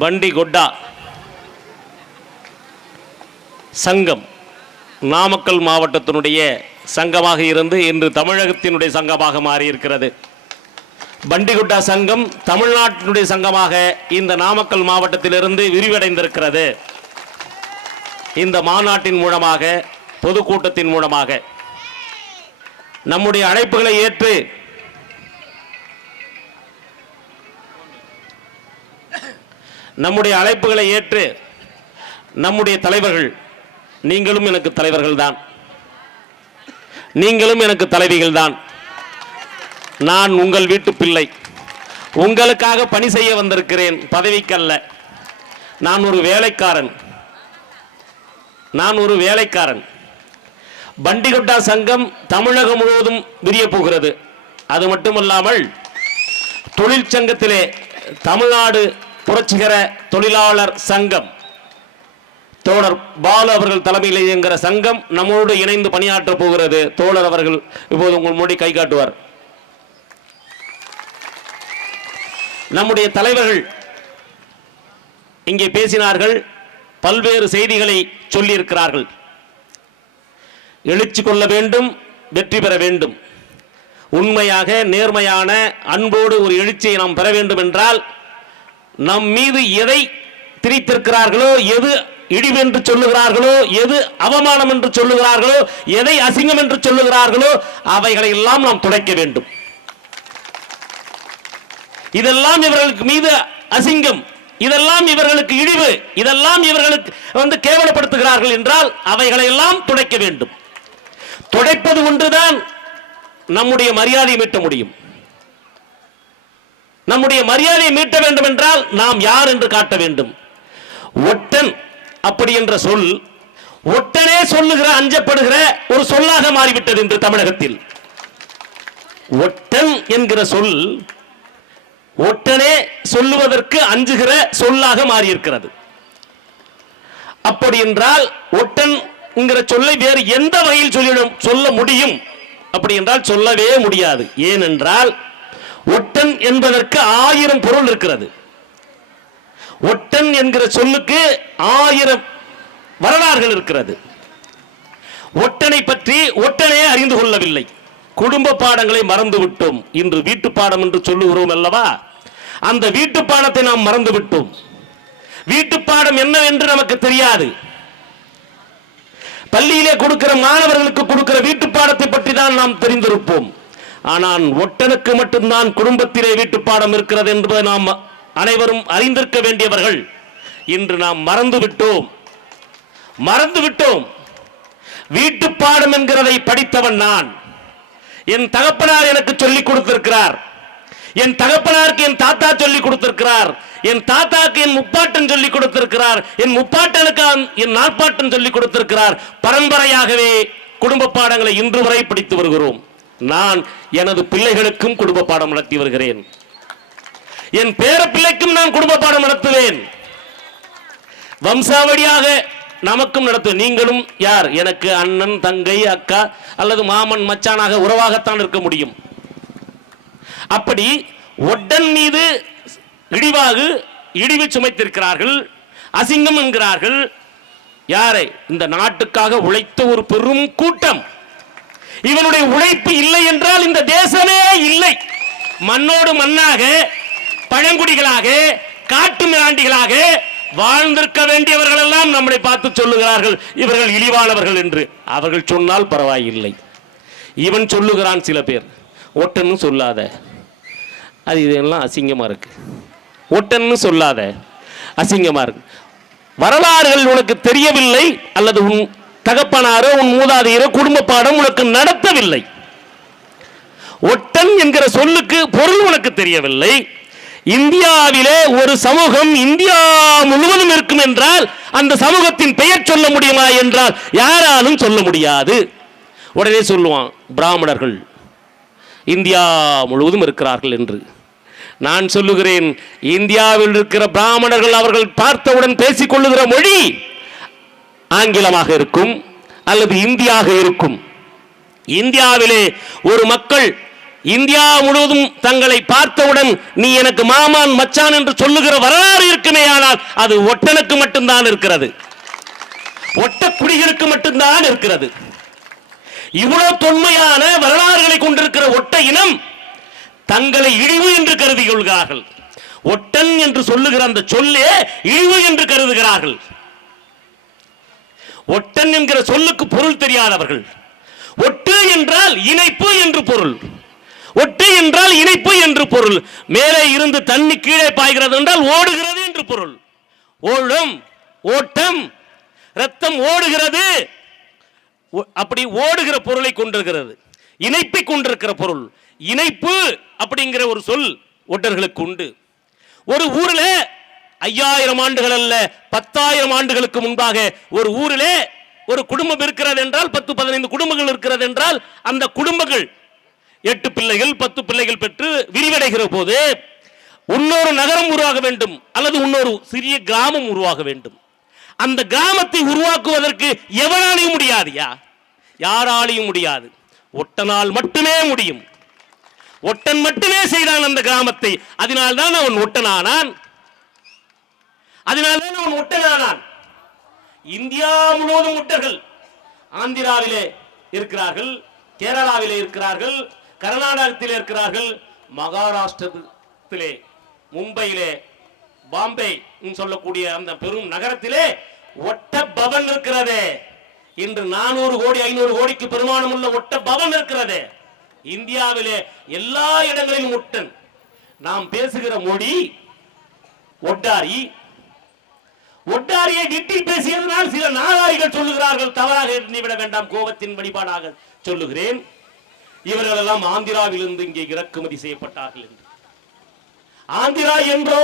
பண்டிகுட்டா சங்கம் நாமக்கல் மாவட்டத்தினுடைய சங்கமாக இருந்து இன்று தமிழகத்தினுடைய சங்கமாக மாறியிருக்கிறது. பண்டிகுட்டா சங்கம் தமிழ்நாட்டினுடைய சங்கமாக இந்த நாமக்கல் மாவட்டத்திலிருந்து விரிவடைந்திருக்கிறது. இந்த மாநாட்டின் மூலமாக, பொதுக்கூட்டத்தின் மூலமாக நம்முடைய அழைப்புகளை ஏற்று நம்முடைய தலைவர்கள், நீங்களும் எனக்கு தலைவர்கள் தான், நீங்களும் எனக்கு தலைவிகள் தான். நான் உங்கள் வீட்டு பிள்ளை, உங்களுக்காக பணி செய்ய வந்திருக்கிறேன், பதவிக்கல்ல. நான் ஒரு வேலைக்காரன். பண்டிகுட்டா சங்கம் தமிழகம் முழுவதும் விரிய போகிறது. அது மட்டுமல்லாமல் தொழிற்சங்கத்திலே தமிழ்நாடு புரட்சிகர தொழிலாளர் சங்கம், தோழர் பாலு அவர்கள் தலைமையில் இயங்குகிற சங்கம் நம்மோடு இணைந்து பணியாற்ற போகிறது. தோழர் அவர்கள் இப்போது உங்கள் முன்னாடி கை காட்டுவார். நம்முடைய தலைவர்கள் இங்கே பேசினார்கள், பல்வேறு செய்திகளை சொல்லியிருக்கிறார்கள். எழுச்சி கொள்ள வேண்டும், வெற்றி பெற வேண்டும். உண்மையாக நேர்மையான அன்போடு ஒரு எழுச்சியை நாம் பெற வேண்டும் என்றால் நம் மீது எதை திரித்திருக்கிறார்களோ, எது இழிவு என்று சொல்லுகிறார்களோ, எது அவமானம் என்று சொல்லுகிறார்களோ, எதை அசிங்கம் என்று சொல்லுகிறார்களோ அவைகளை எல்லாம் நாம் துடைக்க வேண்டும். இதெல்லாம் இவர்களுக்கு மீது அசிங்கம், இதெல்லாம் இவர்களுக்கு இழிவு, இதெல்லாம் இவர்களுக்கு கேவலப்படுத்துகிறார்கள் என்றால் அவைகளை எல்லாம் துடைக்க வேண்டும். துடைப்பது ஒன்றுதான் நம்முடைய மரியாதையை மீட்ட முடியும். நம்முடைய மரியாதையை மீட்ட வேண்டும் என்றால் நாம் யார் என்று காட்ட வேண்டும். ஒட்டன் அப்படி என்ற சொல் ஒட்டனே சொல்லுகிற, அஞ்சப்படுகிற ஒரு சொல்லாக மாறிவிட்டது என்று தமிழகத்தில். ஒட்டன் என்கிற சொல் ஒட்டனே சொல்லுவதற்கு அஞ்சுகிற சொல்லாக மாறியிருக்கிறது. அப்படி என்றால் ஒட்டன் என்கிற சொல்லை வேறு எந்த வகையில் சொல்ல முடியும்? அப்படி என்றால் சொல்லவே முடியாது. ஏனென்றால் ஒட்டன் என்பதற்கு 1000 பொருள் இருக்கிறது. ஒட்டன் என்கிற சொல்லுக்கு 1000 வரலாறுகள் இருக்கிறது. ஒட்டனை பற்றி ஒட்டனே அறிந்து கொள்ளவில்லை. குடும்ப பாடங்களை மறந்து விட்டோம். இன்று வீட்டு பாடம் என்று சொல்லுகிறோம் அல்லவா, அந்த வீட்டு பாடத்தை நாம் மறந்து விட்டோம். வீட்டு பாடம் என்னவென்று நமக்கு தெரியாது. பள்ளியிலே கொடுக்கிற மாணவர்களுக்கு கொடுக்கிற வீட்டு பாடத்தை பற்றி தான் நாம் தெரிந்திருப்போம். ஆனால் ஒட்டனுக்கு மட்டும்தான் குடும்பத்திலே வீட்டு பாடம் இருக்கிறது என்பதை நாம் அனைவரும் அறிந்திருக்க வேண்டியவர்கள். இன்று நாம் மறந்து விட்டோம். வீட்டு பாடம் என்கிறதை படித்தவன் நான். என் தகப்பனார் எனக்கு சொல்லிக் கொடுத்திருக்கிறார். என் தகப்பனாருக்கு என் தாத்தா சொல்லிக் கொடுத்திருக்கிறார். என் தாத்தாக்கு என் முப்பாட்டன் சொல்லிக் கொடுத்திருக்கிறார். என் முப்பாட்டனுக்கு என் நாட்பாட்டன் சொல்லிக் கொடுத்திருக்கிறார். பரம்பரையாகவே குடும்ப பாடங்களை இன்று வரை படித்து வருகிறோம். நான் எனது பிள்ளைகளுக்கும் குடும்ப பாடம் நடத்தி வருகிறேன். என் பேர பிள்ளைக்கும் நான் குடும்ப பாடம் நடத்துவேன். வம்சாவளியாக நமக்கும் நடத்துவேன். நீங்களும் யார்? எனக்கு அண்ணன், தங்கை, அக்கா அல்லது மாமன், மச்சானாக உறவாகத்தான் இருக்க முடியும். அப்படி ஒட்டன் மீது இழிவு சுமைத்திருக்கிறார்கள், அசிங்கம் என்கிறார்கள். யாரை? இந்த நாட்டுக்காக உழைத்த ஒரு பெரும் கூட்டம். இவனுடைய உழைப்பு இல்லை என்றால் இந்த தேசமே இல்லை. மண்ணோடு மண்ணாக, பழங்குடிகளாக, காட்டு மிராண்டிகளாக வாழ்ந்திருக்க வேண்டியவர்கள் எல்லாம் நம்மளை பார்த்து சொல்லுகிறார்கள் இவர்கள் இழிவானவர்கள் என்று. அவர்கள் சொன்னால் பரவாயில்லை. இவன் சொல்லுகிறான் சில பேர், ஒட்டன்னு சொல்லாத, அது இதெல்லாம் அசிங்கமா இருக்கு, ஒட்டன்னு சொல்லாத, அசிங்கமா இருக்கு. வரலாறுகள் உனக்கு தெரியவில்லை, அல்லது உன் தகப்பனாரோ உன் மூதாதையரோ குடும்ப பாடம் உனக்கு நடத்தவில்லை. ஒட்டன் என்கிற சொல்லுக்கு பொருள் உனக்கு தெரியவில்லை. இந்தியாவிலே ஒரு சமூகம் இந்தியா முழுவதும் இருக்கும் என்றால் அந்த சமூகத்தின் பெயர் சொல்ல முடியுமா என்றால் யாராலும் சொல்ல முடியாது. உடனே சொல்லுவான், பிராமணர்கள் இந்தியா முழுவதும் இருக்கிறார்கள் என்று. நான் சொல்லுகிறேன், இந்தியாவில் இருக்கிற பிராமணர்கள் அவர்கள் பார்த்தவுடன் பேசிக் கொள்ளுகிற மொழி ஆங்கிலமாக இருக்கும் அல்லது இந்தியாக இருக்கும். இந்தியாவிலே ஒரு மக்கள் இந்தியா முழுவதும் தங்களை பார்த்தவுடன் நீ எனக்கு மாமான், மச்சான் என்று சொல்லுகிற வரலாறு இருக்குமேயானால் என்றால் அது ஒட்டனுக்கு மட்டும்தான் இருக்கிறது, ஒட்டக்குடிகளுக்கு மட்டும்தான் இருக்கிறது. இவ்வளவு தொன்மையான வரலாறுகளை கொண்டிருக்கிற ஒட்ட இனம் தங்களை இழிவு என்று கருதி கொள்கிறார்கள். ஒட்டன் என்று சொல்லுகிற அந்த சொல்லே இழிவு என்று கருதுகிறார்கள். ஒட்டன் என்கிற சொல்லுக்கு பொருள் தெரியாதவர்கள். ஒட்டு என்றால் இணைப்பு என்று பொருள், ஒட்டு என்றால் இணைப்பு என்று பொருள். மேலே இருந்து தண்ணி கீழே பாய்கிறது என்றால் ஓடுகிறது என்று பொருள். ஓடும், ஓட்டம், ரத்தம் ஓடுகிறது, அப்படி ஓடுகிற பொருளை கொண்டிருக்கிறது, இணைப்பை கொண்டிருக்கிற பொருள். இணைப்பு அப்படிங்கிற ஒரு சொல் ஒட்டர்களுக்கு உண்டு. ஒரு ஊரில் 5000 ஆண்டுகள் அல்ல 10,000 ஆண்டுகளுக்கு முன்பாக ஒரு ஊரிலே ஒரு குடும்பம் இருக்கிறது என்றால் 10-15 குடும்பங்கள் இருக்கிறது என்றால் அந்த குடும்பங்கள் 8 பிள்ளைகள் 10 பிள்ளைகள் பெற்று விரிவடைகிற போது இன்னொரு நகரம் உருவாக வேண்டும் அல்லது இன்னொரு சிறிய கிராமம் உருவாக வேண்டும். அந்த கிராமத்தை உருவாக்குவதற்கு எவராலையும் முடியாதுயா, யாராலையும் முடியாது. ஒட்டனால் மட்டுமே முடியும். ஒட்டன் மட்டுமே செய்தான் அந்த கிராமத்தை. அதனால்தான் அவன் ஒட்டனானான். அதனால்தான் அவன் ஒட்டனானான். இந்தியா முழுவதும் ஒட்டர்கள் ஆந்திராவிலே இருக்கிறார்கள், கேரளாவிலே இருக்கிறார்கள், கர்நாடகத்திலே இருக்கிறார்கள், மகாராஷ்டிரத்திலே மும்பையிலே பாம்பே சொல்லக்கூடிய அந்த பெரும் நகரத்திலே ஒட்ட பவன் இருக்கிறது. இன்று 400 கோடி 500 கோடிக்கு பெருமானம் உள்ள ஒட்ட பவன் இருக்கிறது. இந்தியாவிலே எல்லா இடங்களிலும் ஒட்டன். நாம் பேசுகிற மொழி ஒட்டாரி. ஒட்டாரியை திட்டி பேசியதனால் சில நாகாரிகள் சொல்லுகிறார்கள், தவறாக எண்ணிவிட வேண்டாம், கோபத்தின் வழிபாடாக சொல்லுகிறேன். இவர்கள் எல்லாம் ஆந்திராவிலிருந்து இங்கே இறக்குமதி செய்யப்பட்டார்கள் என்று. ஆந்திரா என்றோ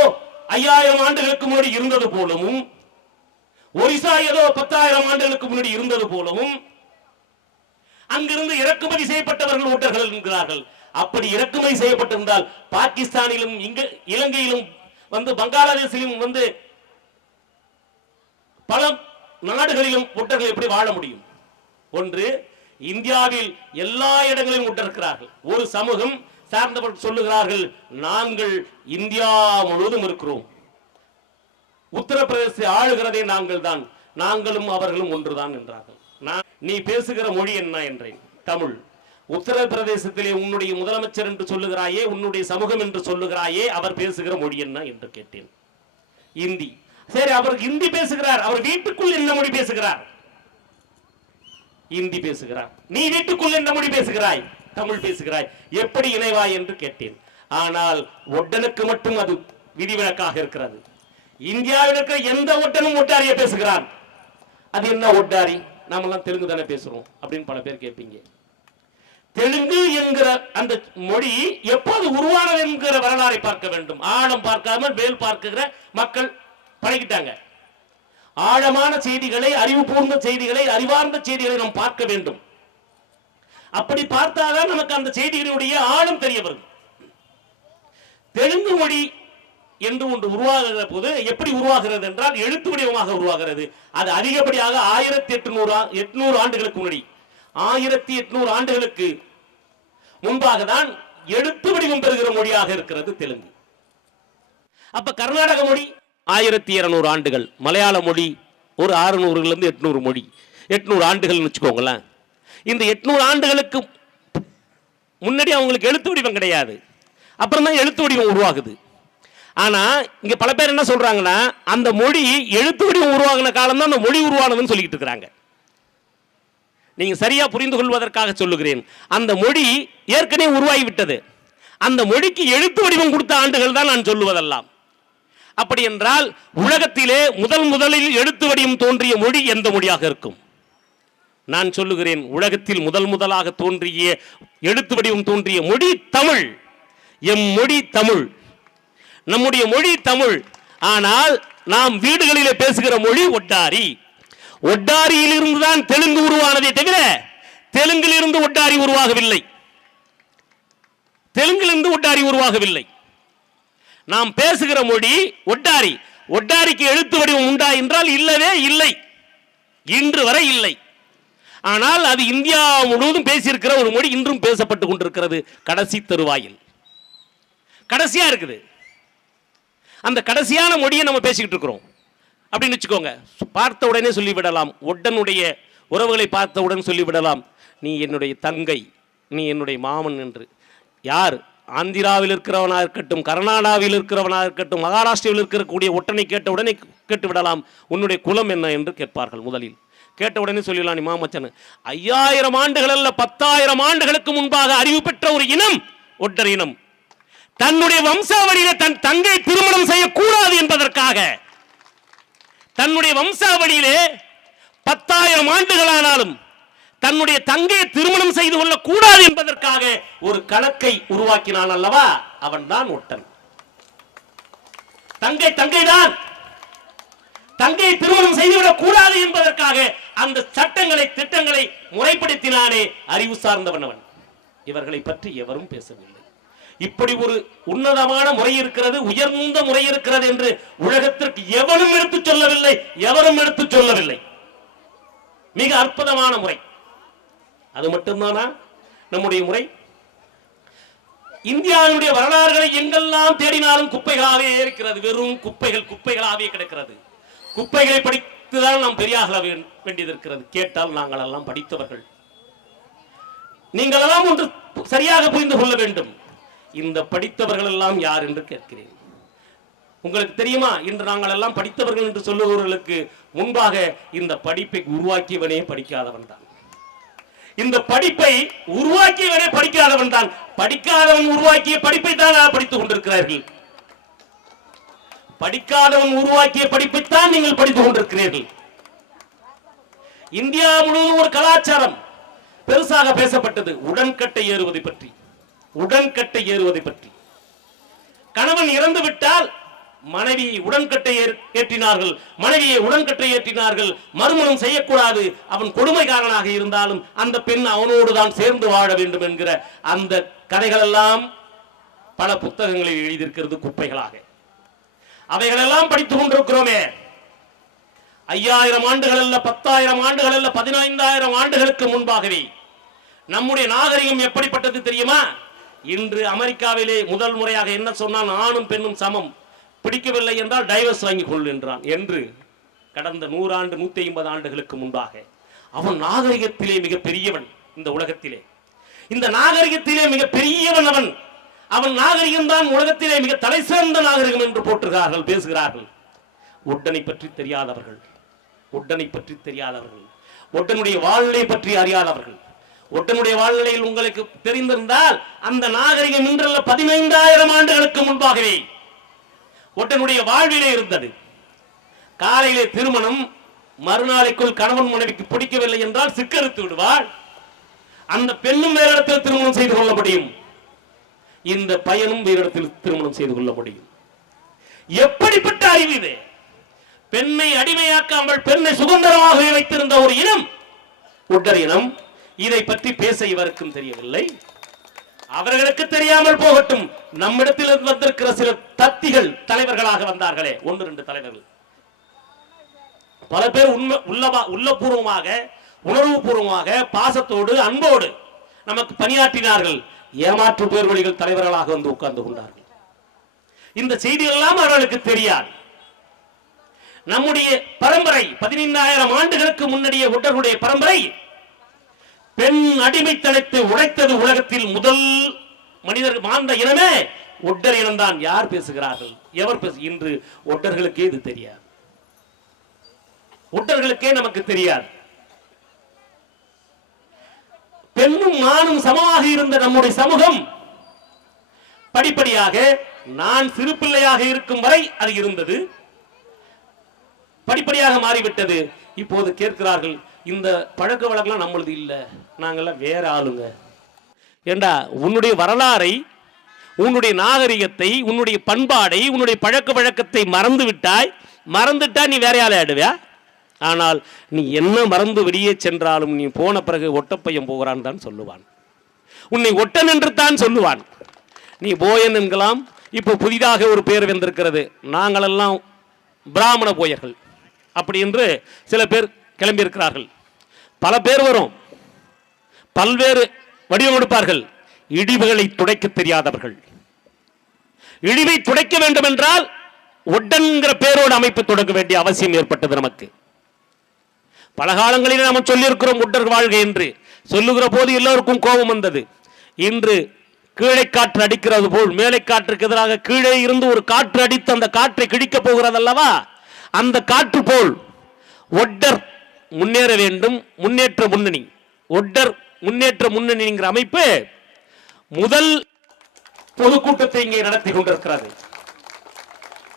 5000 ஆண்டுகளுக்கு முன்னாடி இருந்தது போலவும், ஒரிசா ஏதோ 10,000 ஆண்டுகளுக்கு முன்னாடி இருந்தது போலவும் அங்கிருந்து இறக்குமதி செய்யப்பட்டவர்கள் ஒட்டர்கள் என்கிறார்கள். அப்படி இறக்குமதி செய்யப்பட்டிருந்தால் பாகிஸ்தானிலும் இலங்கையிலும் வந்து பங்களாதேஷிலும் வந்து பல நாடுகளிலும் ஒட்டர்கள் எப்படி வாழ முடியும்? ஒன்று, இந்தியாவில் எல்லா இடங்களிலும் ஒட்டிருக்கிறார்கள். ஒரு சமூகம் சார்ந்தவர்கள் சொல்லுகிறார்கள், நாங்கள் இந்தியா முழுவதும் இருக்கிறோம், உத்தரப்பிரதேச ஆளுகிறதே நாங்கள் தான், நாங்களும் அவர்களும் ஒன்றுதான் என்றார்கள். நீ பேசுகிற மொழி என்ன என்றேன். தமிழ். உத்தரப்பிரதேசத்திலே உன்னுடைய முதலமைச்சர் என்று சொல்லுகிறாயே, உன்னுடைய சமூகம் என்று சொல்லுகிறாயே, அவர் பேசுகிற மொழி என்ன என்று கேட்டேன். இந்தி. சரி, அவர் இந்தி பேசுகிறார், அவர் வீட்டுக்குள் என்ன மொழி பேசுகிறார்? இந்தி பேசுகிறார். நீ வீட்டுக்குள் என்ன மொழி பேசுகிறாய்? தமிழ் பேசுகிறாய். எப்படி இணைவாய் என்று கேட்டேன். ஆனால் ஒட்டனுக்கு மட்டும் அது விதிவிலக்காக இருக்கிறது. இந்தியாவில் இருக்கிற எந்த ஒட்டனும் ஒட்டாரியை பேசுகிறான். அது என்ன ஒட்டாரி? நாமெல்லாம் தெலுங்கு தானே பேசுறோம் அப்படின்னு பல பேர் கேட்பீங்க. தெலுங்கு என்கிற அந்த மொழி எப்போது உருவானது என்கிற வரலாறை பார்க்க வேண்டும். ஆழம் பார்க்காமல் வேல் பார்க்கிற மக்கள் பழகிட்டாங்க. ஆழமான செய்திகளை, அறிவுபூர்ந்த செய்திகளை, அறிவார்ந்த செய்திகளை நாம் பார்க்க வேண்டும். அப்படி பார்த்தாதான் நமக்கு அந்த செய்திகளுடைய ஆழம் தெரிய வரும். தெலுங்கு மொழி என்று ஒன்று உருவாகிற போது எப்படி உருவாகிறது என்றால் எழுத்து வடிவமாக உருவாகிறது. அது அதிகப்படியாக 1800 ஆண்டுகளுக்கு முன்னாடி, 1800 ஆண்டுகளுக்கு முன்பாக தான் எழுத்து வடிவம் பெறுகிற மொழியாக இருக்கிறது தெலுங்கு. அப்ப கர்நாடக மொழி 1200 ஆண்டுகள், மலையாள மொழி ஒரு 600 800 மொழி, 800 ஆண்டுகள் வச்சுக்கோங்களேன். இந்த 800 ஆண்டுகளுக்கு முன்னாடி அவங்களுக்கு எழுத்து வடிவம் கிடையாது. அப்புறம் தான் எழுத்து வடிவம் உருவாகுது. ஆனா இங்க பல பேர் என்ன சொல்றாங்கன்னா, அந்த மொழி எழுத்து வடிவம் உருவாகின காலம் தான் அந்த மொழி உருவானதுன்னு சொல்லிட்டு இருக்காங்க. நீங்க சரியா புரிந்து கொள்வதற்காக சொல்லுகிறேன். அந்த மொழி ஏற்கனவே உருவாகி விட்டது. அந்த மொழிக்கு எழுத்து வடிவம் கொடுத்த ஆண்டுகள் தான் நான் சொல்லுவதெல்லாம். அப்படி என்றால் உலகத்திலே முதலில் எழுத்து வடிவம் தோன்றிய மொழி எந்த மொழியாக இருக்கும்? நான் சொல்லுகிறேன், உலகத்தில் முதலாக தோன்றிய எழுத்து வடிவம் தோன்றிய மொழி தமிழ். எம் மொழி தமிழ், நம்முடைய மொழி தமிழ். ஆனால் நாம் வீடுகளிலே பேசுகிற மொழி ஒட்டாரி. ஒட்டாரியில் இருந்துதான் தெலுங்கு உருவானதே தவிர தெலுங்கிலிருந்து ஒட்டாரி உருவாகவில்லை. தெலுங்கிலிருந்து ஒட்டாரி உருவாகவில்லை. நாம் பேசுகிற மொழி ஒட்டாரி. ஒட்டாரிக்கு எழுத்து வடிவம் உண்டா என்றால் இல்லவே இல்லை, இன்று வரை இல்லை. ஆனால் அது இந்தியா முழுவதும் பேசியிருக்கிற ஒரு மொழி, இன்றும் பேசப்பட்டு கொண்டிருக்கிறது. கடைசி தருவாயில் கடைசியா இருக்குது. அந்த கடைசியான மொழியை நம்ம பேசிக்கிட்டு இருக்கிறோம் அப்படின்னு வச்சுக்கோங்க. பார்த்த உடனே சொல்லிவிடலாம், ஒட்டனுடைய உறவுகளை பார்த்தவுடன் சொல்லிவிடலாம், நீ என்னுடைய தங்கை, நீ என்னுடைய மாமன் என்று. யார் ஆந்திராவில் இருக்கிறவனாக இருக்கட்டும், கர்நாடகாவில் இருக்கிறவனாக இருக்கட்டும், மகாராஷ்டிராவில் இருக்கக்கூடிய ஒட்டனை கேட்ட உடனே கேட்டு விடலாம், உன்னுடைய குலம் என்ன என்று கேட்பார்கள். முதலில் கேட்ட உடனே சொல்லிடலாம், நீ மாமச்சன். 5000 ஆண்டுகள் அல்ல, 10,000 ஆண்டுகளுக்கு முன்பாக அறிவு பெற்ற ஒரு இனம் ஒட்டர் இனம். தன்னுடைய வம்சாவளியிலே தன் தங்கை திருமணம் செய்யக்கூடாது என்பதற்காக, தன்னுடைய வம்சாவளியிலே 10,000 ஆண்டுகளானாலும் தன்னுடைய தங்கையை திருமணம் செய்து கொள்ள கூடாது என்பதற்காக ஒரு கணக்கை உருவாக்கினான் அல்லவா, அவன் தான் ஒட்டன். தங்கைதான், தங்கையை திருமணம் செய்துவிடக் கூடாது என்பதற்காக அந்த சட்டங்களை திட்டங்களை முறைப்படுத்தினானே அறிவு சார்ந்தவன் அவன். இவர்களை பற்றி எவரும் பேசவில்லை. இப்படி ஒரு உன்னதமான முறை இருக்கிறது, உயர்ந்த முறை இருக்கிறது என்று உலகத்திற்கு எவரும் எடுத்துச் சொல்லவில்லை, எவரும் எடுத்துச் சொல்லவில்லை. மிக அற்புதமான முறை. அது மட்டும்தானா நம்முடைய முறை? இந்தியாவுடைய வரலாறுகளை எங்கெல்லாம் தேடினாலும் குப்பைகளாகவே இருக்கிறது. வெறும் குப்பைகளாகவே கிடக்கிறது. குப்பைகளை படித்துதான் நாம் பெரியாக வேண்டியது இருக்கிறது. கேட்டால் நாங்கள் எல்லாம் படித்தவர்கள். நீங்கள் எல்லாம் ஒன்று சரியாக புரிந்து கொள்ள வேண்டும். இந்த படித்தவர்கள் எல்லாம் யார் என்று கேட்கிறேன். உங்களுக்கு தெரியுமா, இன்று நாங்கள் எல்லாம் படித்தவர்கள் என்று சொல்லுபவர்களுக்கு முன்பாக இந்த படிப்பை உருவாக்கியவனே படிக்காதவன் தான். இந்த படிப்பை உருவாக்கியவனே படிக்காதவன் தான். படிக்காதவன் உருவாக்கிய படிப்பை தான் படித்துக் கொண்டிருக்கிறார்கள். படிக்காதவன் உருவாக்கிய படிப்பைத்தான் நீங்கள் படித்துக் கொண்டிருக்கிறீர்கள். இந்தியா முழுவதும் ஒரு கலாச்சாரம் பெருசாக பேசப்பட்டது, உடன்கட்டை ஏறுவதை பற்றி. உடன்கட்டை ஏறுவதை பற்றி. கணவன் இறந்து விட்டால் மனைவியை உடன்கட்டை ஏற்றினார்கள், மனைவியை உடன்கட்டை ஏற்றினார்கள். மறுமணம் செய்யக்கூடாது, அவன் கொடுமைக்காரனாக இருந்தாலும் அந்த பெண் அவனோடு தான் சேர்ந்து வாழ வேண்டும் என்கிற அந்த கதைகள் எல்லாம் பல புத்தகங்களில் எழுதியிருக்கிறது குப்பைகளாக. அவைகளெல்லாம் படித்துக் கொண்டிருக்கிறோமே. 5000 ஆண்டுகள் அல்ல, 10,000 ஆண்டுகள் அல்ல, 15,000 ஆண்டுகளுக்கு முன்பாகவே நம்முடைய நாகரிகம் எப்படிப்பட்டது தெரியுமா? இன்று அமெரிக்காவிலே முதல் முறையாக என்ன சொன்னால், ஆணும் பெண்ணும் சமம், பிடிக்கவில்லை என்றால் டைவர்ஸ் வாங்கி கொள் என்றான். என்று கடந்த 100 ஆண்டு 150 ஆண்டுகளுக்கு முன்பாக அவன் நாகரிகத்திலே மிக பெரியவன். இந்த உலகத்திலே இந்த நாகரிகத்திலே மிக பெரியவன் அவன். அவன் நாகரிகம் தான் உலகத்திலே மிக தலை சிறந்த நாகரிகம் என்று போற்றுகிறார்கள், பேசுகிறார்கள். ஒட்டனை பற்றி தெரியாதவர்கள், ஒட்டனை பற்றி தெரியாதவர்கள், ஒட்டனுடைய வாழ்நிலை பற்றி அறியாதவர்கள். ஒட்டனுடைய வாழ்நிலையில் உங்களுக்கு தெரிந்திருந்தால் அந்த நாகரிகம் இன்றல்ல 15,000 ஆண்டுகளுக்கு முன்பாகவே ஒட்டனுடைய வாழ்விலே இருந்தது. காலையிலே திருமணம், மறுநாளைக்குள் கணவன் மனைவிக்கு பிடிக்கவில்லை என்றால் சிக்கறுத்து விடுவாள். அந்த பெண்ணும் வேறு இடத்தில் திருமணம் செய்து கொள்ள முடியும், இந்த பையனும் வேறு இடத்தில் திருமணம் செய்து கொள்ள முடியும். எப்படிப்பட்ட அறிவு இது! பெண்ணை அடிமையாக்காமல் பெண்ணை சுதந்திரமாக வைத்திருந்த ஒரு இனம் ஒட்டர் இனம். இதை பற்றி பேச இவருக்கும் தெரியவில்லை. அவர்களுக்கு தெரியாமல் போகட்டும். நம்மிடத்தில் வந்திருக்கிற சில தத்திகள் தலைவர்களாக வந்தார்களே, 1-2 தலைவர்கள், பல பேர் உள்ளபூர்வமாக, உணர்வுபூர்வமாக, பாசத்தோடு, அன்போடு நமக்கு பணியாற்றினார்கள். ஏமாற்று பேர் வழிகள் தலைவர்களாக வந்து உட்கார்ந்து கொண்டார்கள். இந்த செய்திகள் எல்லாம் அவர்களுக்கு தெரியாது. நம்முடைய பரம்பரை 15,000 ஆண்டுகளுக்கு முன்னாடியே ஒட்டருடைய பரம்பரை பெண் அடிமைத்தனத்தை உடைத்தது. உலகத்தில் முதல் மனிதர் மாந்த இனமே ஒட்டர் இனம்தான். யார் பேசுகிறார்கள், எவர் இன்று ஒட்டர்களுக்கே இது தெரியாது. ஒட்டர்களுக்கே நமக்கு தெரியாது. பெண்ணும் மானும் சமமாக இருந்த நம்முடைய சமூகம் படிப்படியாக, நான் சிறு பிள்ளையாக இருக்கும் வரை அது இருந்தது, படிப்படியாக மாறிவிட்டது. இப்போது கேட்கிறார்கள், இந்த பழக்க வழக்கம் நம்மளது இல்லை, நாங்கெல்லாம் வேற ஆளுங்க. ஏண்டா, உன்னுடைய வரலாறை, உன்னுடைய நாகரிகத்தை, உன்னுடைய பண்பாடை, உன்னுடைய பழக்க வழக்கத்தை மறந்து விட்டாய். மறந்துட்டா நீ வேற ஆளை ஆடுவியா? ஆனால் நீ என்ன மறந்து வெளியே சென்றாலும் நீ போன பிறகு ஒட்டப்பையன் போகிறான் தான் சொல்லுவான். உன்னை ஒட்டன் என்று தான் சொல்லுவான். நீ போயன் என்கலாம். இப்போ புதிதாக ஒரு பேர் வந்திருக்கிறது, நாங்களெல்லாம் பிராமண போயர்கள் அப்படி என்று சில பேர் கிளம்பி இருக்கிறார்கள். பல பேர் வரும், பல்வேறு வடிவம் கொடுப்பார்கள். இடிவுகளை துடைக்க தெரியாதவர்கள். இழிவை துடைக்க வேண்டும் என்றால் ஒட்டன்கிற பேரோடு அமைப்பு தொடங்க வேண்டிய அவசியம் ஏற்பட்டது நமக்கு. பல காலங்களில் நாம் சொல்லியிருக்கிறோம் ஒட்டர் வாழ்க என்று. சொல்லுகிற போது எல்லோருக்கும் கோபம் வந்தது. இன்று கீழே காற்று அடிக்கிறது போல் மேலை காற்றுக்கு எதிராக கீழே இருந்து ஒரு காற்று அடித்து அந்த காற்றை கிழிக்க போகிறது அல்லவா, அந்த காற்று போல் ஒட்டர் முன்னேற வேண்டும். முன்னேற்ற முன்னணி, ஒட்டர் முன்னேற்ற முன்னணிங்கிற அமைப்பு முதல் பொதுக்கூட்டத்தை இங்கே நடத்தி கொண்டிருக்கிறது.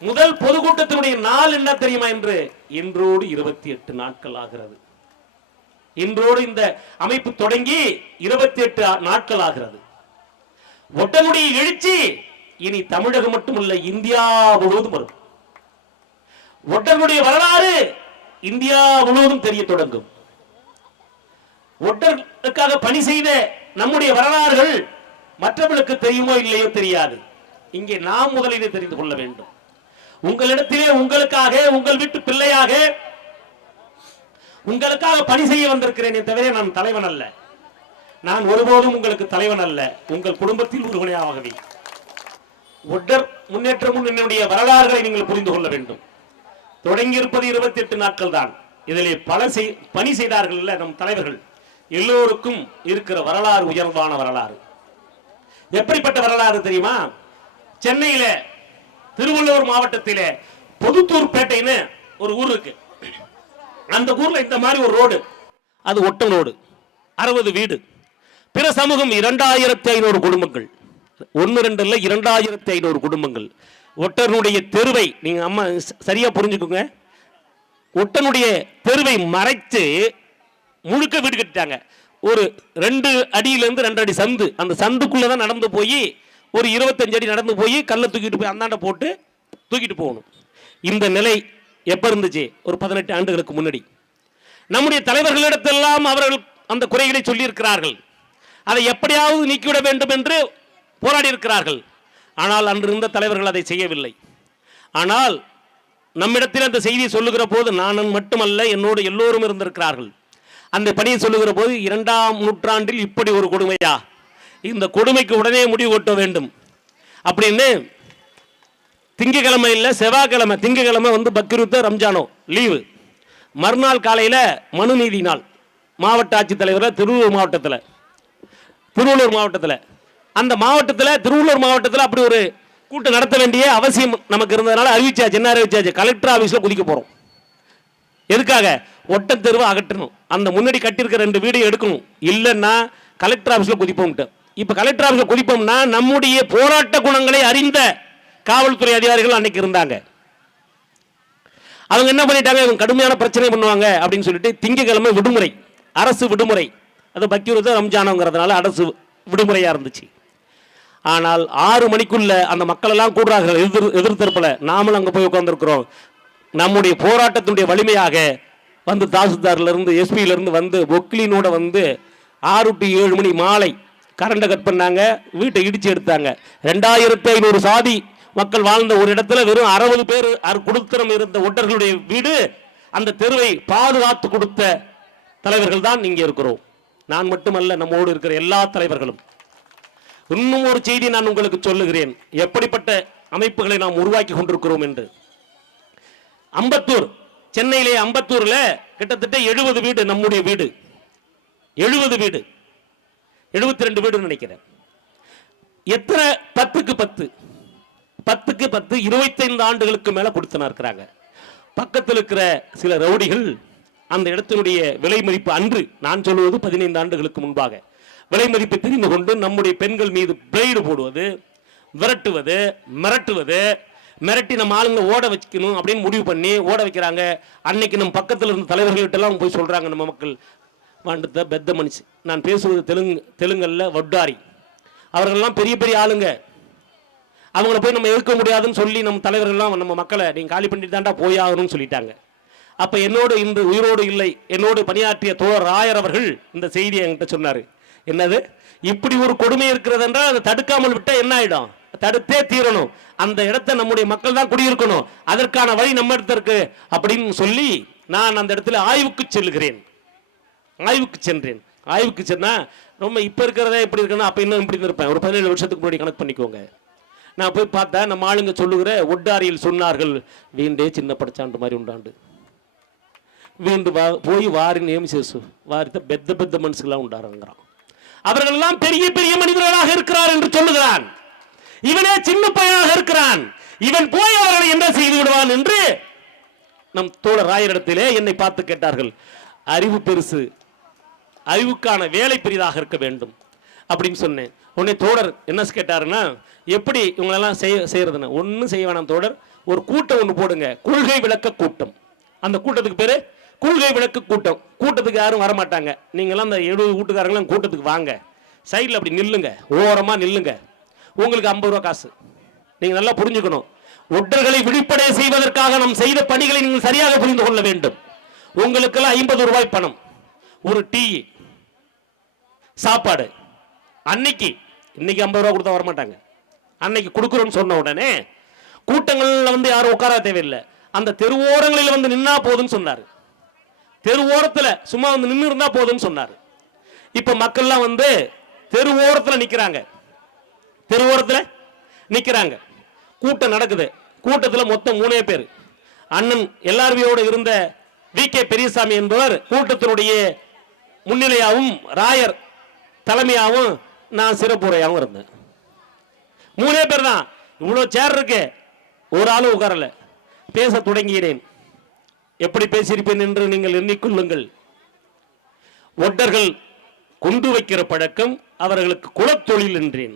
முதல் பொதுக்கூட்டத்தினுடைய நாள் என்ன தெரியுமா? என்று இன்றோடு 28 நாட்கள் ஆகிறது. இன்றோடு இந்த அமைப்பு தொடங்கி 28 நாட்கள் ஆகிறது. ஒட்டனுடைய எழுச்சி இனி தமிழகம் மட்டுமல்ல, இந்தியா முழுவதும் வரும். ஒட்டனுடைய வரலாறு இந்தியா முழுவதும் தெரிய தொடங்கும். ஒட்டருக்காக பணி செய்த நம்முடைய வரலாறுகள் மற்றவர்களுக்கு தெரியுமோ இல்லையோ தெரியாது. இங்கே நாம் முதலில் தெரிந்து கொள்ள வேண்டும். உங்களிடத்திலே உங்களுக்காக, உங்கள் வீட்டு பிள்ளையாக, உங்களுக்காக பணி செய்ய வந்திருக்கிறேனே தவிர நான் தலைவன் அல்ல. நான் ஒருபோதும் உங்களுக்கு தலைவன் அல்ல. உங்கள் குடும்பத்தில் ஒருவனையாகவே. ஒட்டர் முன்னேற்ற முன்னணியுடைய வரலாறுகளை நீங்கள் புரிந்து கொள்ள வேண்டும். தொடங்கி இருப்பது 28 நாட்கள் தான். இதிலே பல பணி செய்தார்கள் நம் தலைவர்கள். எல்லோருக்கும் இருக்கிற வரலாறு உயர்வான வரலாறு. எப்படிப்பட்ட வரலாறு தெரியுமா? சென்னையில திருவள்ளூர் மாவட்டத்தில பொதுத்தூர் பேட்டைன்னு ஒரு ஊர் இருக்கு. அந்த ஊர்ல இந்த மாதிரி ஒரு ரோடு, அது ஒட்டம் ரோடு, 60 வீடு, பிற சமூகம் 2500 குடும்பங்கள். 1-2 இல்ல, 2500 குடும்பங்கள். ஒட்டனுடைய தெருவை நீங்க அம்மா சரியா புரிஞ்சுக்கோங்க. ஒட்டனுடைய தெருவை மறைச்சு முழுக்க வீடு கட்டிட்டாங்க. ஒரு 2 அடியிலிருந்து 2 அடி சந்து, அந்த சந்துக்குள்ளதான் நடந்து போய் ஒரு 25 அடி நடந்து போய் கல்லை தூக்கிட்டு போய் அந்தாண்ட போட்டு தூக்கிட்டு போகணும். இந்த நிலை எப்ப இருந்துச்சு? ஒரு 18 ஆண்டுகளுக்கு முன்னாடி. நம்முடைய தலைவர்களிடத்தெல்லாம் அவர்கள் அந்த குறைகளை சொல்லி இருக்கிறார்கள். அதை எப்படியாவது நீக்கிவிட வேண்டும் என்று போராடி இருக்கிறார்கள். ஆனால் அன்று இருந்த தலைவர்கள் அதை செய்யவில்லை. ஆனால் நம்மிடத்தில் அந்த செய்தியை சொல்லுகிற போது நான் மட்டுமல்ல, என்னோடு எல்லோரும் இருந்திருக்கிறார்கள். அந்த பணியை சொல்லுகிற போது 2ஆம் நூற்றாண்டில் இப்படி ஒரு கொடுமையா, இந்த கொடுமைக்கு உடனே முடிவு கட்ட வேண்டும் அப்படின்னு திங்கக்கிழமை இல்லை செவ்வாய்க்கிழமை, திங்கக்கிழமை வந்து பக்ரீத் ரம்ஜானோ லீவு, மறுநாள் காலையில் மனு நீதி நாள். மாவட்ட ஆட்சித்தலைவர் திருவள்ளூர் மாவட்டத்தில் அந்த மாவட்டத்தில் திருவள்ளூர் மாவட்டத்தில் அப்படி ஒரு கூட்டம் நடத்த வேண்டிய அவசியம் நமக்கு இருந்ததுனால அறிவிச்சாச்சு. என்ன அறிவிச்சாச்சு? கலெக்டர் ஆஃபீஸில் குதிக்க போகிறோம். எதுக்காக? ஒட்டத் தெருவை அகற்றணும். அந்த முன்னாடி கட்டியிருக்க 2 வீடு எடுக்கணும். இல்லைன்னா கலெக்டர் ஆஃபீஸில் குதிப்போம்ட்டு. இப்போ கலெக்டர் ஆஃபீஸில் குதிப்போம்னா நம்முடைய போராட்ட குணங்களை அறிந்த காவல்துறை அதிகாரிகள் அன்னைக்கு இருந்தாங்க. அவங்க என்ன பண்ணிட்டாங்க? இவங்க கடுமையான பிரச்சனை பண்ணுவாங்க அப்படின்னு சொல்லிட்டு திங்கக்கிழமை விடுமுறை, அரசு விடுமுறை. அது பக்ரீத் ரம்ஜானுங்கிறதுனால அரசு விடுமுறையாக இருந்துச்சு. ஆனால் 6 மணிக்குள்ள அந்த மக்கள் எல்லாம் கூடுறார்கள் எதிர்த்தரப்பில். நாமளும் அங்கே போய் உட்கார்ந்துருக்கிறோம். நம்முடைய போராட்டத்தினுடைய வலிமையாக வந்து தாசில்தார்லேருந்து எஸ்பியிலேருந்து வந்து பொக்லினோட வந்து 6 to 7 மணி மாலை கரண்டை கட் பண்ணாங்க, வீட்டை இடித்து எடுத்தாங்க. 2500 சாதி மக்கள் வாழ்ந்த ஒரு இடத்துல வெறும் 60 பேர் குடுத்தனம் இருந்த ஒட்டர்களுடைய வீடு, அந்த தெருவை பாதுகாத்து கொடுத்த தலைவர்கள் தான் இங்கே இருக்கிறோம். நான் மட்டுமல்ல, நம்மோடு இருக்கிற எல்லா தலைவர்களும். இன்னும் ஒரு செய்தி நான் உங்களுக்கு சொல்லுகிறேன், எப்படிப்பட்ட அமைப்புகளை நாம் உருவாக்கி கொண்டிருக்கிறோம் என்று. அம்பத்தூர், சென்னையிலே அம்பத்தூர்ல கிட்டத்தட்ட 70 வீடு நம்முடைய வீடு, 70 வீடு, 72 வீடு நினைக்கிறேன். எத்தனை? 10க்கு 10, 25 ஆண்டுகளுக்கு மேல கொடுத்தனா இருக்கிறாங்க. பக்கத்தில் இருக்கிற சில ரவுடிகள் அந்த இடத்தினுடைய விலை மதிப்பு, அன்று நான் சொல்லுவது 15 ஆண்டுகளுக்கு முன்பாக, விலை மதிப்பை தெரிந்து கொண்டு நம்முடைய பெண்கள் மீது பிளேடு போடுவது, விரட்டுவது, மிரட்டி நம்ம ஆளுங்க ஓட வைக்கணும் அப்படின்னு முடிவு பண்ணி ஓட வைக்கிறாங்க. அன்னைக்கு நம்ம பக்கத்தில் இருந்த தலைவர்கள்ட்டெல்லாம் போய் சொல்றாங்க, நம்ம மக்கள் வாண்டத்த பெத்த மனுஷி, நான் பேசுவது தெலுங்கல்ல வட்டாரி, அவர்கள்லாம் பெரிய பெரிய ஆளுங்க, அவங்கள போய் நம்ம எதிர்க்க முடியாதுன்னு சொல்லி நம்ம தலைவர்கள்லாம் நம்ம மக்களை நீங்க காலி பண்ணிட்டு தாண்டா போயாகணும்னு சொல்லிட்டாங்க. அப்ப என்னோடு இன்று உயிரோடு இல்லை, என்னோடு பணியாற்றிய தோழர் ராயர் அவர்கள் இந்த செய்தியை என்கிட்ட சொன்னாரு. என்னது, இப்படி ஒரு கொடுமை இருக்கிறது என்றால் அதை தடுக்காமல் விட்டா என்ன ஆயிடும்? தடுத்தே தீரணும். அந்த இடத்தை நம்முடைய மக்கள் தான் குடியிருக்கணும், அதற்கான வழி நம்ம இடத்துல இருக்கு அப்படின்னு சொல்லி நான் அந்த இடத்துல ஆய்வுக்கு சென்றேன். ஆய்வுக்கு சென்னா ரொம்ப இப்ப இருக்கிறதே எப்படி இருக்குன்னா அப்ப இன்னும் இப்படி இருப்பேன். ஒரு 17 வருஷத்துக்கு முன்னாடி கணக்கு பண்ணிக்கோங்க. நான் போய் பார்த்தா நம்ம ஆளுங்க சொல்லுகிற ஒட்டாரியில் சொன்னார்கள் வீண்டே சின்ன படைச்சாண்டு மாதிரி உண்டாண்டு வீண்டு போய் வாரி நேமிசேசு வாரித்த பெத்த பெத்த மனுஷங்களாம் உண்டாருங்கிறான். அவர்கள் எல்லாம் பெரிய பெரிய மனிதர்களாக இருக்கிறார் என்று சொல்லுகிறான். இவனே சின்ன பையனாக இருக்கிறான். இவன் போய் அவர்களை என்ன செய்து விடுவான் என்று நம் தோழர் ராயரிடத்திலே என்னை பார்த்து கேட்டார்கள். அறிவு பெருசு, அறிவுக்கான வேலை பெரிதாக இருக்க வேண்டும் அப்படின்னு சொன்னேன். உடனே தோழர் என்ன கேட்டாருன்னா, எப்படி இவங்களெல்லாம் செய்யறதுன்னு. ஒன்றும் செய்ய வேணாம் தோழர், ஒரு கூட்டம் ஒன்று போடுங்க, கொள்கை விளக்க கூட்டம். அந்த கூட்டத்துக்கு பேரு கொள்கை விளக்கு கூட்டம். கூட்டத்துக்கு யாரும் வரமாட்டாங்க, நீங்களாம் அந்த 70 கூட்டுக்காரங்களாம் கூட்டத்துக்கு வாங்க, சைடில் அப்படி நில்லுங்க, ஓரமாக நில்லுங்க, உங்களுக்கு 50 ரூபா காசு. நீங்கள் நல்லா புரிஞ்சுக்கணும், ஒற்றர்களை விழிப்படைய செய்வதற்காக நாம் செய்த பணிகளை நீங்கள் சரியாக புரிந்து கொள்ள வேண்டும். உங்களுக்கெல்லாம் 50 ரூபாய் பணம், ஒரு டீ, சாப்பாடு. இன்னைக்கு 50 ரூபா கொடுத்தா வரமாட்டாங்க. அன்னைக்கு கொடுக்குறோன்னு சொன்ன உடனே கூட்டங்கள்ல வந்து யாரும் உட்கார தேவையில்லை, அந்த தெருவோரங்களில் வந்து நின்னா போதுன்னு சொன்னார். தெருவோரத்தில் சும்மா வந்து நின்று இருந்தா போதுன்னு சொன்னார். இப்ப மக்கள்லாம் வந்து தெருவோரத்தில் நிக்கிறாங்க, தெருவோரத்தில் நிக்கிறாங்க. கூட்டம் நடக்குது. கூட்டத்தில் மொத்தம் 3 பேர். அண்ணன் எல்லாருமையோடு இருந்த வி.கே. பெரியசாமி என்பவர் கூட்டத்தினுடைய முன்னிலையாகவும் ராயர் தலைமையாகவும் நான் சிறப்புரையாகவும் இருந்தேன். 3 பேர் தான். இவ்வளவு சேர் இருக்கு, ஒரு ஆளும் உட்காரல. பேச தொடங்கினேன். எப்படி பேசியிருப்பேன் என்று நீங்கள் எண்ணிக்கொள்ளுங்கள். ஒட்டர்கள் குண்டு வைக்கிற பழக்கம் அவர்களுக்கு குலத்தொழில் என்றேன்.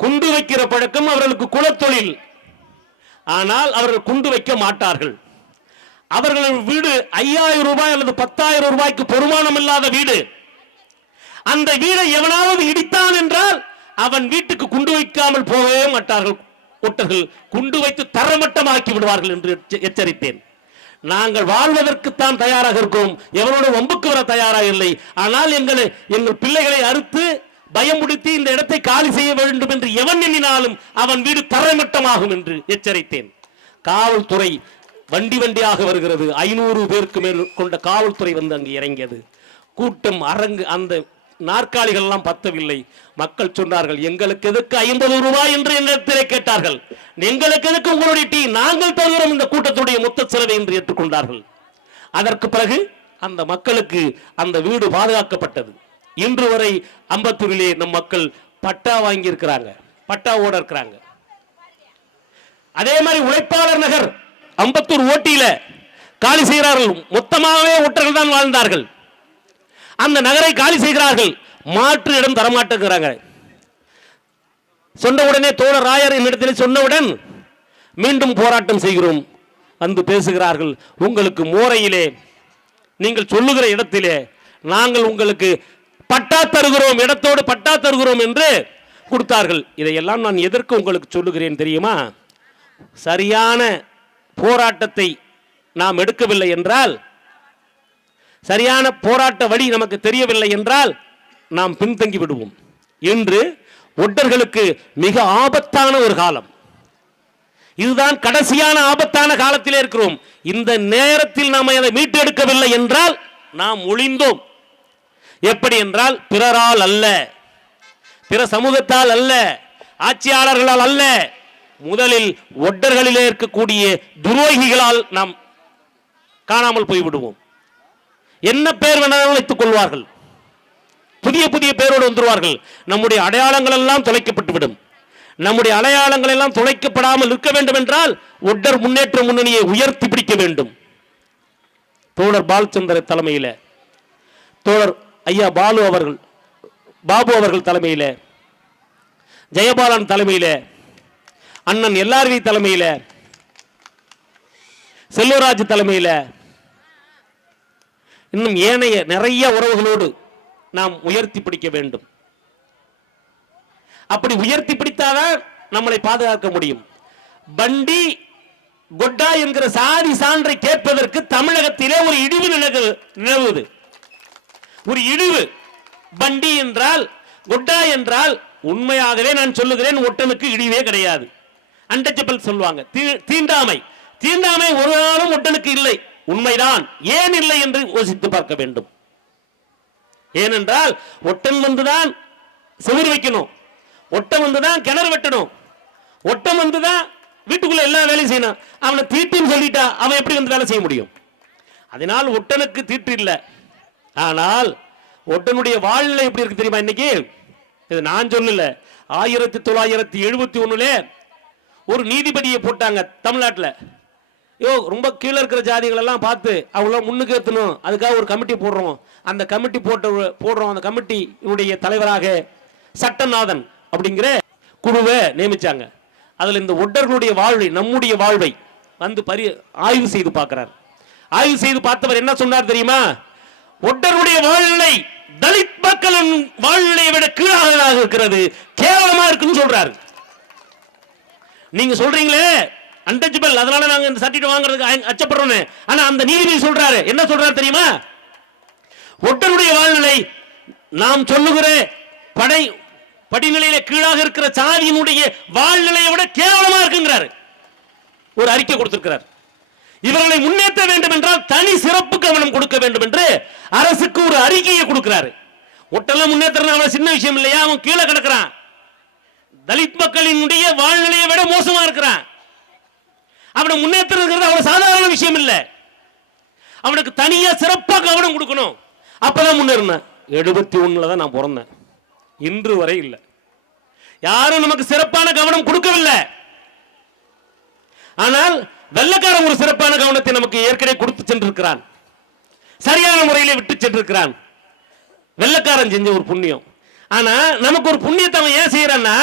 குண்டு வைக்கிற பழக்கம் அவர்களுக்கு குலத்தொழில். ஆனால் அவர்கள் குண்டு வைக்க மாட்டார்கள். அவர்கள் வீடு 5000 ரூபாய் அல்லது 10,000 ரூபாய்க்கு பொறுமானம் இல்லாத வீடு. அந்த வீடை எவனாவது இடித்தான் என்றால் அவன் வீட்டுக்கு குண்டு வைக்காமல் போகவே மாட்டார்கள். ஒட்டர்கள் குண்டு வைத்து தரமட்டமாக்கி விடுவார்கள் என்று எச்சரித்தேன். நாங்கள் வாழ்வதற்குத்தான் தயாராக இருக்கோம், எவரோட வம்புக்கு வர தயாராக இல்லை. ஆனால் எங்கள் பிள்ளைகளை அறுத்து பயமுடுத்தி இந்த இடத்தை காலி செய்ய வேண்டும் என்று எவன் எண்ணினாலும் அவன் வீடு தரைமட்டமாகும் என்று எச்சரித்தேன். காவல்துறை வண்டி வண்டியாக வருகிறது. 500 பேருக்கு மேல் கொண்ட காவல்துறை வந்து அங்கு இறங்கியது. கூட்டம் அரங்கு, அந்த நாற்காலிகள் எல்லாம் பத்தவில்லை. மக்கள் சொன்னார்கள், எங்களுக்கு எதுக்கு 50 ரூபாய் என்று என்னிடத்திலே கேட்டார்கள். எங்களுக்கு எதுக்கு உங்களுடைய டீ, நாங்கள் தருகிறோம் இந்த கூட்டத்துடைய மொத்த செலவை என்று ஏற்றுக்கொண்டார்கள். அதற்கு பிறகு அந்த மக்களுக்கு அந்த வீடு பாதுகாக்கப்பட்டது. இன்று வரை அம்பத்தூரிலே நம் மக்கள் பட்டா வாங்கி இருக்கிறாங்க, பட்டாவோட இருக்கிறாங்க. அதே மாதிரி உழைப்பாளர் நகர் அம்பத்தூர் ஓட்டியில காலி செய்கிறார்கள். மொத்தமாகவே ஒற்றர்கள் தான் வாழ்ந்தார்கள். அந்த நகரை காலி செய்கிறார்கள், மாற்று இடம் தரமாட்டுகிறாங்க. சொன்ன உடனே தோழர் ராயர் என்னிடத்தில் சொன்னவுடன் மீண்டும் போராட்டம் செய்கிறோம். வந்து பேசுகிறார்கள், உங்களுக்கு மோரையிலே நீங்கள் சொல்லுகிற இடத்திலே நாங்கள் உங்களுக்கு பட்டா தருகிறோம், இடத்தோடு பட்டா தருகிறோம் என்று கொடுத்தார்கள். இதையெல்லாம் நான் எதற்கு உங்களுக்கு சொல்லுகிறேன் தெரியுமா? சரியான போராட்டத்தை நாம் எடுக்கவில்லை என்றால், சரியான போராட்ட வழி நமக்கு தெரியவில்லை என்றால் நாம் பின்தங்கி விடுவோம். இன்று ஒட்டர்களுக்கு மிக ஆபத்தான ஒரு காலம். இதுதான் கடைசியான ஆபத்தான காலத்திலே இருக்கிறோம். இந்த நேரத்தில் நாம் அதை மீட்டெடுக்கவில்லை என்றால் நாம் ஒளிந்தோம். எப்படி என்றால், பிறரால் அல்ல, பிற சமூகத்தால் அல்ல, ஆட்சியாளர்களால் அல்ல, முதலில் ஒட்டர்களிலே இருக்கக்கூடிய துரோகிகளால் நாம் காணாமல் போய்விடுவோம். என்ன பேர் வேணாலும் வைத்துக் கொள்வார்கள், புதிய புதிய பேரோடு வந்துருவார்கள். நம்முடைய அடையாளங்கள் எல்லாம் தொலைக்கப்பட்டுவிடும். நம்முடைய அடையாளங்கள் எல்லாம் தொலைக்கப்படாமல் இருக்க வேண்டும் என்றால் ஒட்டர் முன்னேற்ற முன்னணியை உயர்த்தி பிடிக்க வேண்டும். தோழர் பாலச்சந்திர தலைமையில், தோழர் ஐயா பாபு அவர்கள் தலைமையில், ஜெயபாலன் தலைமையில், அண்ணன் எல்லார்வி தலைமையில், செல்வராஜ் தலைமையில், இன்னும் ஏனைய நிறைய உறவுகளோடு நாம் உயர்த்தி பிடிக்க வேண்டும். அப்படி உயர்த்தி பிடித்தாதான் நம்மளை பாதுகாக்க முடியும். பண்டி கொட்டா என்கிற சாதி சான்றை கேட்பதற்கு தமிழகத்திலே ஒரு இடிவு நிலவுது. ஒரு இழிவு. பண்டி என்றால், கொட்டா என்றால், உண்மையாகவே நான் சொல்லுகிறேன், ஒட்டனுக்கு இழிவே கிடையாது. அன்டச்சபிள் சொல்லுவாங்க. தீண்டாமை ஒரு நாளும் ஒட்டனுக்கு இல்லை. உண்மைதான். ஏன் இல்லை என்று யோசித்து பார்க்க வேண்டும். ஏனென்றால் ஒட்டன் வந்துதான் செவுறு வைக்கணும், ஒட்டம் வந்துதான் கிணறு வெட்டணும், ஒட்டம் வந்துதான் வீட்டுக்குள்ள எல்லா வேலையும் செய்யணும். அவனை தீட்டுன்னு சொல்லிட்டா அவன் எப்படி வந்து வேலை செய்ய முடியும்? அதனால் ஒட்டனுக்கு தீட்டு இல்லை. ஆனால் ஒட்டனுடைய வாழ்நிலை எப்படி இருக்கு தெரியுமா? இன்னைக்கு இது நான் சொல்லல, 1971 ஒரு நீதிபதியை போட்டாங்க தமிழ்நாட்டில். ரொம்ப கீழே இருக்கிற ஜாதிகள் எல்லாம் பார்த்து அவங்கள முன்னுக்கு ஏற்றணும், அதுக்காக ஒரு கமிட்டி போடுறோம். அந்த கமிட்டி போடுறோம். அந்த கமிட்டியினுடைய தலைவராக சட்டநாதன் அப்படிங்கிற குழுவை நியமிச்சாங்க. அதில் இந்த ஒட்டர்களுடைய வாழ்வை, நம்முடைய வாழ்வை வந்து ஆய்வு செய்து பார்க்கிறார். ஆய்வு செய்து பார்த்தவர் என்ன சொன்னார் தெரியுமா? ஒட்டருடைய வாழ்நிலை தலித் மக்களின் வாழ்நிலையை விட கீழாக இருக்கிறது, கேவலமா இருக்குன்னு சொல்றாரு. நீங்க சொல்றீங்களே அன்டச்சபிள், அதனால நாங்க இந்த சர்டிபிகேட் வாங்குறதுக்கு அச்சப்படுறோம். ஆனா அந்த நீதிபதி சொல்றாரு, என்ன சொல்றாரு தெரியுமா? ஒட்டருடைய வாழ்நிலை நாம் சொல்லுகிற படிநிலையில கீழாக இருக்கிற சாதியினுடைய வாழ்நிலையை விட கேவலமா இருக்குங்கிறாரு. ஒரு அறிக்கை கொடுத்திருக்கிறார். இவர்களை முன்னேற்ற வேண்டும் என்றால் தனி சிறப்பு கவனம் கொடுக்க வேண்டும் என்று அரசுக்கு ஒரு அறிக்கையை கொடுக்கிறாரு. ஒட்டெல்லாம் முன்னேற்ற சின்ன விஷயம் இல்லையா? அவன் கீழே கிடக்கிறான், தலித் மக்களினுடைய வாழ்நிலையை விட மோசமா இருக்கிறான். அவனை முன்னேற்றது அவ்வளவு சாதாரண விஷயம் இல்லை. அவனுக்கு தனியா சிறப்பா கவனம் கொடுக்கணும். அப்பதான் முன்னேறினேன். 71 தான் நான் பிறந்தேன், இன்று வரை இல்லை. யாரும் நமக்கு சிறப்பான கவனம் கொடுக்கவில்லை. ஆனால் வெள்ளக்காரன் ஒரு சிறப்பான கவனத்தை நமக்கு ஏற்கனவே கொடுத்து சென்றிருக்கிறான், சரியான முறையில் விட்டு சென்றிருக்கிறான். வெள்ளக்காரன் செஞ்ச ஒரு புண்ணியம். ஆனா நமக்கு ஒரு புண்ணியத்தை அவன் ஏன் செய்யறான்னா,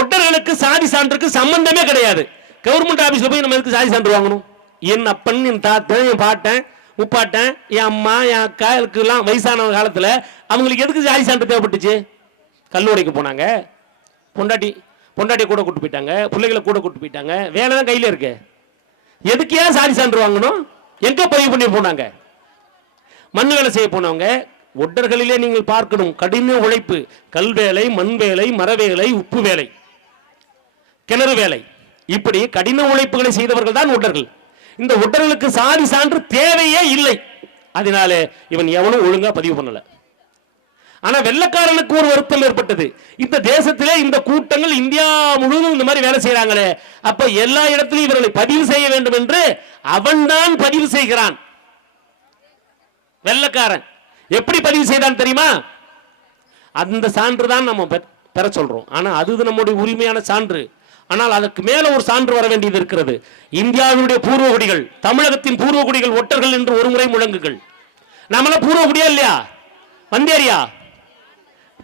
ஒட்டர்களுக்கு சாதி சான்றுக்கு சம்பந்தமே கிடையாது. கவர்மெண்ட் ஆபீஸ்ல போய் நம்ம எதுக்கு சாதி சான்று வாங்கணும்? என் அப்பன், என் தாத்தன், என் பாட்டன், முப்பாட்டன், என் அம்மா, என் அக்கா எல்லாம் வயசான காலத்துல அவங்களுக்கு எதுக்கு சாதி சான்று தேவைப்பட்டுச்சு? கல்லூரிக்கு போனாங்க, பொண்டாட்டி கூட கூட்டு போயிட்டாங்க, பிள்ளைகளை கூட கூட்டு போயிட்டாங்க, வேலை தான் கையில இருக்கு. எதுக்கு ஏன் சாதி சான்று வாங்கணும்? எங்க பதிவு பண்ணி போனாங்க? மண் வேலை செய்ய போனவங்க. ஒட்டர்களிலே நீங்கள் பார்க்கணும், கடின உழைப்பு, கல் வேலை, மண் வேலை, மர வேலை, உப்பு வேலை, கிணறு வேலை, இப்படி கடின உழைப்புகளை செய்தவர்கள் தான் ஒட்டர்கள். இந்த ஒட்டர்களுக்கு சாதி சான்று தேவையே இல்லை. அதனால இவன் எவனும் ஒழுங்கா பதிவு பண்ணல. ஆனா வெள்ளக்காரனுக்கு ஒரு வருத்தம் ஏற்பட்டது. இந்த தேசத்திலே இந்த கூட்டங்கள் இந்தியா முழுவதும் இந்த மாதிரி வேலை செய்யறாங்களே, அப்ப எல்லா இடத்திலும் இவர்களை பதிவு செய்ய வேண்டும் என்று அவன் தான் பதிவு செய்கிறான். வெள்ளக்காரன் எப்படி பதிவு செய்தான் தெரியுமா? அந்த சான்று தான் நம்ம பெற சொல்றோம். ஆனா அது நம்முடைய உரிமையான சான்று. ஆனால் அதற்கு மேல ஒரு சான்று வர வேண்டியது இருக்கிறது. இந்தியாவுடைய பூர்வகுடிகள், தமிழகத்தின் பூர்வகுடிகள் ஒட்டர்கள் என்று ஒரு முறை முழங்குகள். நம்மள பூர்வகுடியா இல்லையா? வந்தேரியா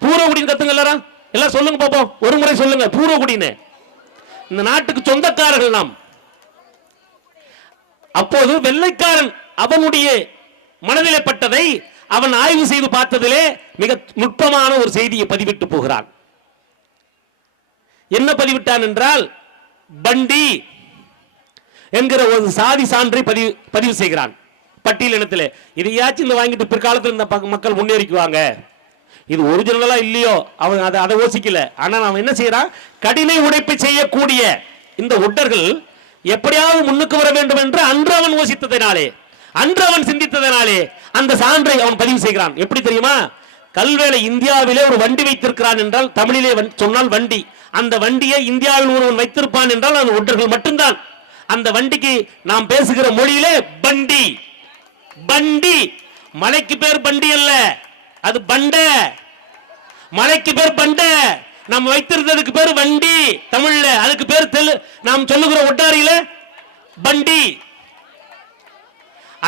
பூர்வகுடின்னு கத்துங்க எல்லாரும், எல்லாம் சொல்லுங்க பாப்போம், ஒரு முறை சொல்லுங்க பூர்வகுடின்னு. இந்த நாட்டுக்கு சொந்தக்காரர்கள் நாம். அப்போது வெள்ளைக்காரன் அவனுடைய மனதிலே பட்டதை அவன் ஆய்வு செய்து பார்த்ததிலே மிக நுட்பமான ஒரு செய்தியை பதிவிட்டு போகிறான். என்ன பதிவிட்டான் என்றால், பண்டி என்கிற ஒரு சாதி சான்றை பதிவு செய்கிறான் பட்டியலினத்திலே. இதையாச்சும் இந்த வாங்கிட்டு பிற்காலத்தில் இந்த மக்கள் முன்னேறிக்குவாங்க. இது ஒரிஜினலா இல்லையோ அவன் அதை யோசிக்கல. ஆனா அவன் என்ன செய்யறான்? கடின உழைப்பை செய்யக்கூடிய இந்த ஒட்டர்கள் எப்படியாவது முன்னுக்கு வர வேண்டும் என்று அன்று அவன் யோசித்ததினாலே, அன்று அவன் சிந்தித்ததினாலே அந்த சான்றை அவன் பதிவு செய்கிறான். எப்படி தெரியுமா? கல்வேலை இந்தியாவிலே ஒரு வண்டி வைத்திருக்கிறான் என்றால், தமிழிலே சொன்னால் வண்டி, அந்த வண்டியை இந்தியாவில் ஒருவன் வைத்திருப்பான் என்றால் அது ஒட்டர்கள் மட்டும்தான். அந்த வண்டிக்கு நாம் பேசுகிற மொழியிலே பண்டி. பண்டி மலைக்கு பேர் பண்டி அல்ல, அது பண்ட. மலைக்கு பேர் பண்ட, நாம் வைத்திருந்ததுக்கு பேர் வண்டி தமிழ்ல. அதுக்கு பேர் நாம் சொல்லுகிற ஒட்டாரியில பண்டி.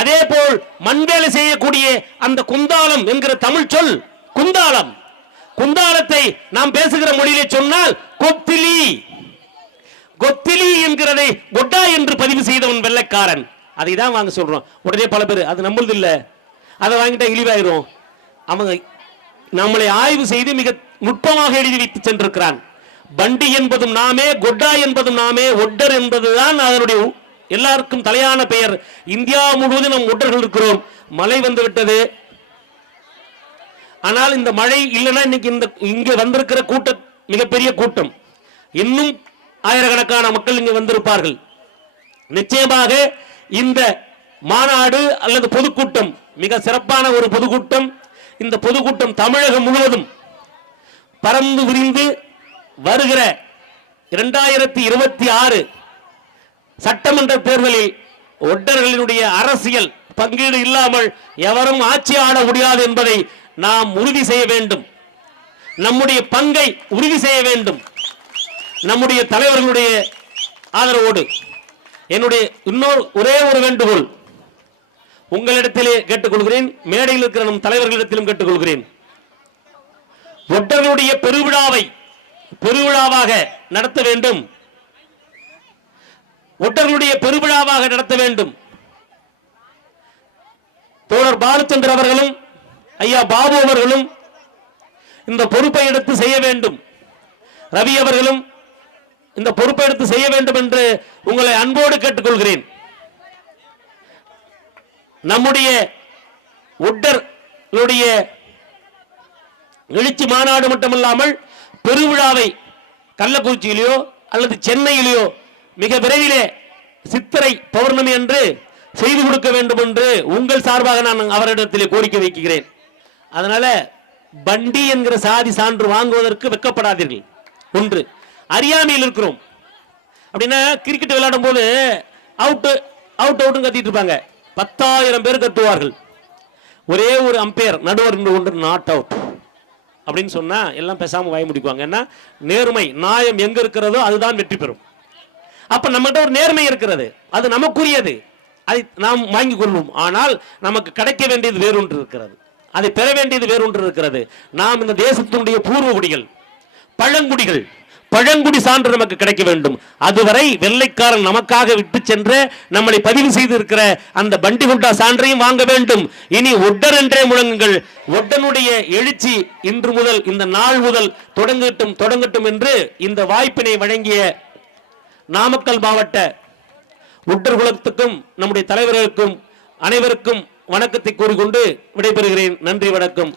அதே போல் மண்வேலை செய்யக்கூடிய அந்த குந்தாலம் என்கிற தமிழ் சொல் குந்தாலம். குந்தாலத்தை நாம் பேசுகிற மொழியிலே சொன்னால் கொத்திலி. கொத்திலி என்கிறதை கொட்டா என்று பதிவு செய்தவன் வெள்ளைக்காரன். அதை தான் வாங்க சொல்றோம். உடனே பல பேர் அது நம்மளது இல்ல, அதை வாங்கிட்டா இழிவாயிரும். அவங்க நம்மளை ஆய்வு செய்து மிக நுட்பமாக எழுதி வைத்து சென்றிருக்கிறான். பண்டி என்பதும் நாமே, கொட்டா என்பதும் நாமே, ஒட்டர் என்பதுதான் அதனுடைய எல்லாருக்கும் தலையான பெயர். இந்தியா முழுவதும் நம் ஒட்டர்கள் இருக்கிறோம். மழை வந்து விட்டது. ஆனால் இந்த மழை இல்லைன்னா இன்னைக்கு இங்க வந்திருக்கிற கூட்டம் மிகப்பெரிய கூட்டம். இன்னும் ஆயிரக்கணக்கான மக்கள் இங்கு வந்திருப்பார்கள். நிச்சயமாக இந்த மாநாடு அல்லது பொதுக்கூட்டம் மிக சிறப்பான ஒரு பொதுக்கூட்டம். இந்த பொதுக்கூட்டம் தமிழகம் முழுவதும் பறந்து விரிந்து வருகிற 2026 சட்டமன்ற தேர்தலில் ஒட்டர்களினுடைய அரசியல் பங்கீடு இல்லாமல் எவரும் ஆட்சி ஆள முடியாது என்பதை நாம் உறுதி செய்ய வேண்டும். நம்முடைய பங்கை உறுதி செய்ய வேண்டும். நம்முடைய தலைவர்களுடைய ஆதரவோடு என்னுடைய இன்னொரு ஒரே ஒரு வேண்டுகோள் உங்களிடத்திலே கேட்டுக்கொள்கிறேன், மேடையில் இருக்கிற நம் தலைவர்களிடத்திலும் கேட்டுக்கொள்கிறேன். ஒட்டர்களுடைய பெருவிழாவை பெருவிழாவாக நடத்த வேண்டும். ஒட்டர்களுடைய பெருவிழாவாக நடத்த வேண்டும். தோழர் பாலச்சந்திர அவர்களும் ஐயா பாபு அவர்களும் இந்த பொறுப்பை எடுத்து செய்ய வேண்டும். ரவி அவர்களும் இந்த பொறுப்பை எடுத்து செய்ய வேண்டும் என்று உங்களை அன்போடு கேட்டுக்கொள்கிறேன். நம்முடைய ஒட்டர்களுடைய எழுச்சி மாநாடு மட்டுமல்லாமல் பெருவிழாவை கள்ளக்குறிச்சியிலேயோ அல்லது சென்னையிலேயோ மிக விரைவிலே சித்திரை பௌர்ணமி என்று செய்து கொடுக்க வேண்டும் என்று உங்கள் சார்பாக நான் அவரிடத்திலே கோரிக்கை வைக்கிறேன். அதனால பண்டி என்கிற சாதி சான்று வாங்குவதற்கு வெட்கப்படாதீர்கள். ஒன்று, அறியாமையில் இருக்கிறோம். அப்படின்னா கிரிக்கெட் விளையாடும் போது அவுட் அவுட் அவுட்னு கத்திட்டு இருப்பாங்க. 10,000 பேர் கத்துவார்கள். ஒரே ஒரு அம்பையர் நடுவர் ஒன்று நாட் அவுட் அப்படின்னு சொன்னா எல்லாம் பேசாம வாய முடிக்குவாங்க. ஏன்னா நேர்மை நியாயம் எங்க இருக்கிறதோ அதுதான் வெற்றி பெறும். அப்ப நம்மகிட்ட ஒரு நேர்மை இருக்கிறது, அது நமக்குரியது, அதை நாம் வாங்கிக் கொள்வோம். ஆனால் நமக்கு கிடைக்க வேண்டியது வேறொன்று இருக்கிறது, அதை பெற வேண்டியது வேறொன்று இருக்கிறது. நாம் இந்த தேசத்தினுடைய பூர்வ குடிகள், பழங்குடிகள், பழங்குடி சான்று நமக்கு கிடைக்க வேண்டும். அதுவரை வெள்ளைக்காரன் நமக்காக விட்டு சென்ற நம்மளை பதிவு செய்து இருக்கிற அந்த பண்டி குண்டா சான்றையும் வாங்க வேண்டும். இனி ஒட்டர் என்றே முழங்குங்கள். ஒட்டனுடைய எழுச்சி இன்று முதல், இந்த நாள் முதல் தொடங்கட்டும் என்று இந்த வாய்ப்பினை வழங்கிய நாமக்கல் மாவட்ட ஒட்டர் குலத்துக்கும் நம்முடைய தலைவர்களுக்கும் அனைவருக்கும் வணக்கத்தை கூறிக்கொண்டு விடைபெறுகிறேன். நன்றி, வணக்கம்.